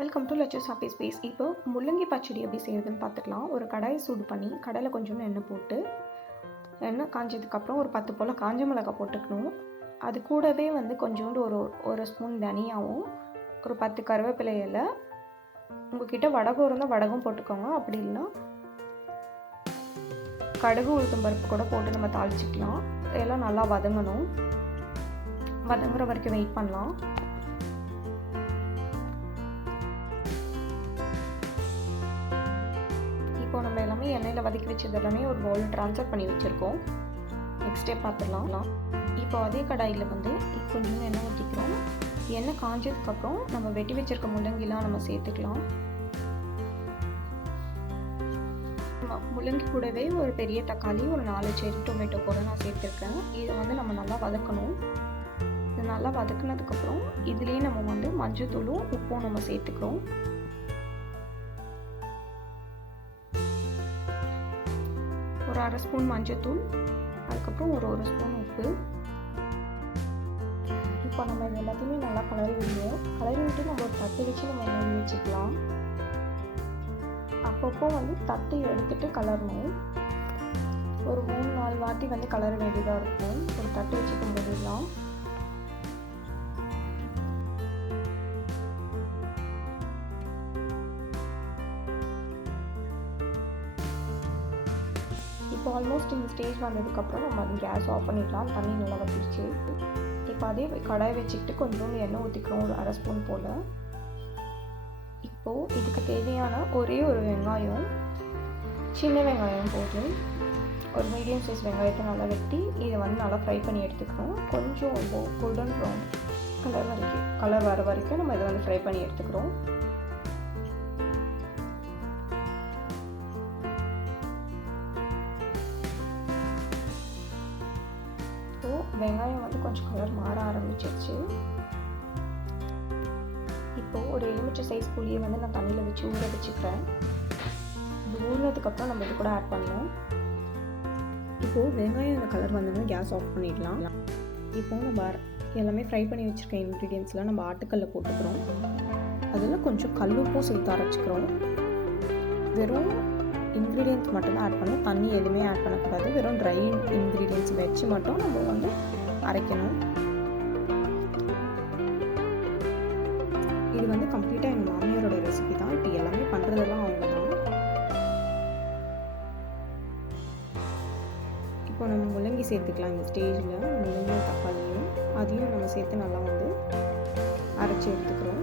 Welcome to let's happy space. இப்போ முள்ளங்கி பச்சடி எப்படி செய்யுதுன்னு பார்த்துக்கலாம். ஒரு கடாயை சூடு பண்ணி கடாயில் கொஞ்சோண்டு எண்ணெய் போட்டு எண்ணெய் காஞ்சதுக்கப்புறம் ஒரு 10 போல் காஞ்ச மிளகாய் போட்டுக்கணும். அது கூடவே கொஞ்சோண்டு ஒரு ஸ்பூன் தனியாகவும் ஒரு 10 கருவேப்பிலை இலை, உங்ககிட்ட வடகம் இருந்தால் வடகம் போட்டுக்கோங்க. அப்படி இல்லைன்னா கடுகு உளுத்தம் பருப்பு கூட போட்டு நம்ம தாளிச்சிக்கலாம். இதெல்லாம் நல்லா வதங்கணும். வதங்குற வரைக்கும் வெயிட் பண்ணலாம். இப்போ நம்ம எல்லாமே எண்ணெயில் வதக்கி வச்சது எல்லாமே ஒரு பவுல் ட்ரான்ஸ்ஃபர் பண்ணி வச்சுருக்கோம். நெக்ஸ்ட் ஸ்டெப் பார்த்துடலாம். இப்போ அதே கடாயில் கொஞ்சம் எண்ணெய் ஊற்றிக்கிறோம். எண்ணெய் காஞ்சதுக்கப்புறம் நம்ம வெட்டி வச்சுருக்க முள்ளங்கிலாம் நம்ம சேர்த்துக்கலாம். முள்ளங்கி கூடவே ஒரு பெரிய தக்காளி, ஒரு 4 செரி டொமேட்டோ கூட நான் சேர்த்துருக்கேன். இதை நம்ம நல்லா வதக்கணும். இது நல்லா வதக்குனதுக்கப்புறம் இதுலேயே நம்ம மஞ்சத்தூளும் உப்பும் நம்ம சேர்த்துக்கிறோம். ஒரு 1/2 ஸ்பூன் மஞ்சத்தூள், அதுக்கப்புறம் ஒரு ஸ்பூன் உப்பு. இப்போ நம்ம இது எல்லாத்தையுமே நல்லா கலரி விடுவோம். கலரி விட்டு நம்ம ஒரு தட்டு வச்சு நம்ம மூடி வச்சுக்கலாம். அப்பப்போ தட்டு எடுத்துட்டு கலரணும். ஒரு 3-4 வாட்டி கலர வேண்டியதாக இருக்கும். ஒரு தட்டு வச்சுக்க முடியலாம். இப்போ ஆல்மோஸ்ட் இந்த ஸ்டேஜ் வந்ததுக்கப்புறம் நம்ம கேஸ் ஆஃப் பண்ணிடலாம். தண்ணி நல்லா வச்சிருச்சு. இப்போ அதே கடாயை வச்சுக்கிட்டு கொஞ்சோண்டு எண்ணெய் ஊற்றிக்கிறோம், ஒரு 1/2 ஸ்பூன் போல். இப்போது இதுக்கு தேவையான ஒரே ஒரு வெங்காயம், சின்ன வெங்காயம் போட்டு ஒரு மீடியம் சைஸ் வெங்காயத்தை நல்லா வெட்டி இதை நல்லா ஃப்ரை பண்ணி எடுத்துக்கிறோம். கொஞ்சம் கோல்டன் ப்ரௌன் கலர் வர வரைக்கும் நம்ம இதை ஃப்ரை பண்ணி எடுத்துக்கிறோம். வெங்காயம் கொஞ்சம் கலர் மாற ஆரம்பிச்சிருச்சு. இப்போது ஒரு எலுமிச்சை சைஸ் புளியை நான் தண்ணியில் வச்சு ஊற வச்சுக்கிறேன். இது ஊறினதுக்கப்புறம் நம்ம இது கூட ஆட் பண்ணணும். இப்போது வெங்காயம் இந்த கலர் வந்தோம்னா கேஸ் ஆஃப் பண்ணிடலாம். இப்போது நம்ம எல்லாமே ஃப்ரை பண்ணி வச்சுருக்க இன்க்ரீடியன்ட்ஸ்லாம் நம்ம ஆட்டுக்கல்ல போட்டுக்கிறோம். அதில் கொஞ்சம் கல்லுப்பும் சேர்த்து அரைச்சிக்கிறோம். வெறும் இன்க்ரீடியன்ட்ஸ் மட்டும்தான் ஆட் பண்ணணும். தண்ணி எதுவுமே ஆட் பண்ணக்கூடாது. வெறும் ட்ரை இன்க்ரீடியன்ட்ஸ் வச்சு மட்டும் நம்ம அரைக்கணும். இது கம்ப்ளீட்டாக எங்கள் மாமியாரோட ரெசிபி தான். இப்போ எல்லாமே பண்ணுறதெல்லாம் அவங்க தான். இப்போ நம்ம முள்ளங்கி சேர்த்துக்கலாம். இந்த ஸ்டேஜில் முள்ளங்கியும் தக்காளியும் அதையும் நம்ம சேர்த்து நல்லா அரைச்சி எடுத்துக்கிறோம்.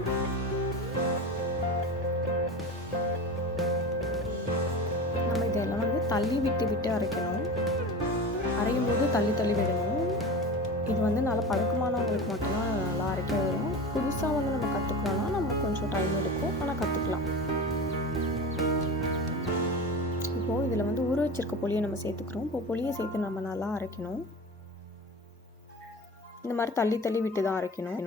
நம்ம இதெல்லாம் தள்ளி விட்டு அரைக்கணும். அரையும் போது தள்ளி விடணும். இது நல்லா பழக்கமானவங்களுக்கு மட்டும்தான் நல்லா அரைக்க வரும். புதுசாக நம்ம கற்றுக்கணும்னா நம்ம கொஞ்சம் டைம் எடுக்கும், ஆனால் கற்றுக்கலாம். இப்போது இதில் ஊற வச்சிருக்க புளியை நம்ம சேர்த்துக்கிறோம். இப்போ புளியை சேர்த்து நம்ம நல்லா அரைக்கணும். இந்த மாதிரி தள்ளி விட்டு தான் அரைக்கணும்.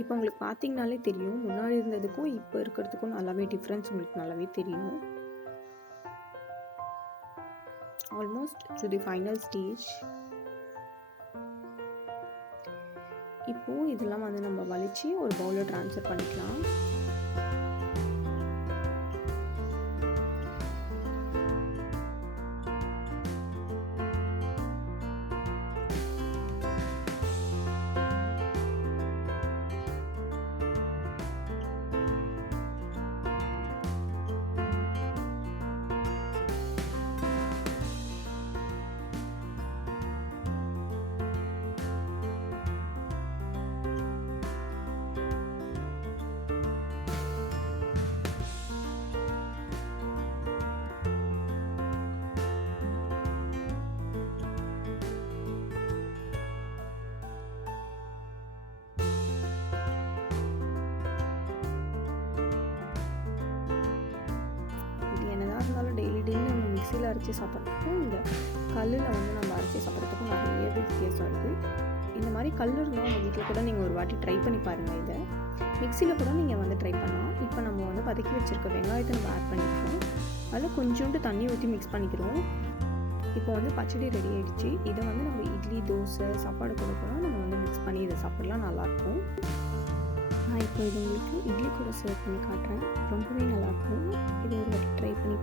இப்போ உங்களுக்கு பார்த்தீங்கனாலே தெரியும், முன்னாடி இருந்ததுக்கும் இப்போ இருக்கிறதுக்கும் நல்லாவே டிஃப்ரென்ஸ் உங்களுக்கு நல்லாவே தெரியும். Almost to the final stage. இப்போது இதெல்லாம் நம்ம வலிச்சு ஒரு பவுலில் ட்ரான்ஸ்ஃபர் பண்ணிக்கலாம். என்னதான் இருந்தாலும் டெய்லி நம்ம மிக்சியில் அரைச்சி சாப்பிட்றதுக்கும் இந்த கல்லில் நம்ம அரைச்சி சாப்பிட்றதுக்கும் நிறைய வித்தியாசம் இருக்குது. இந்த மாதிரி கல் இருந்தால் உங்கள் வீட்டில் கூட நீங்கள் ஒரு வாட்டி ட்ரை பண்ணி பாருங்கள். இதை மிக்சியில் கூட நீங்கள் ட்ரை பண்ணலாம். இப்போ நம்ம வதக்கி வச்சுருக்க வெங்காயத்தை நம்ம ஆட் பண்ணிக்கிறோம். அதில் கொஞ்சோண்டு தண்ணி ஊற்றி மிக்ஸ் பண்ணிக்கிறோம். இப்போ வந்து பச்சடி ரெடி ஆகிடுச்சு. இதை வந்து நம்ம இட்லி, தோசை, சாப்பாடு கூட கூட நம்ம வந்து மிக்ஸ் பண்ணி இதை சாப்பிடலாம், நல்லாயிருக்கும். நான் இப்போ இது உங்களுக்கு இட்லி கூட சர்வ் பண்ணி காட்டுறேன். ரொம்பவே நல்லாயிருக்கும். இது ஒரு வாட்டி ட்ரை பண்ணி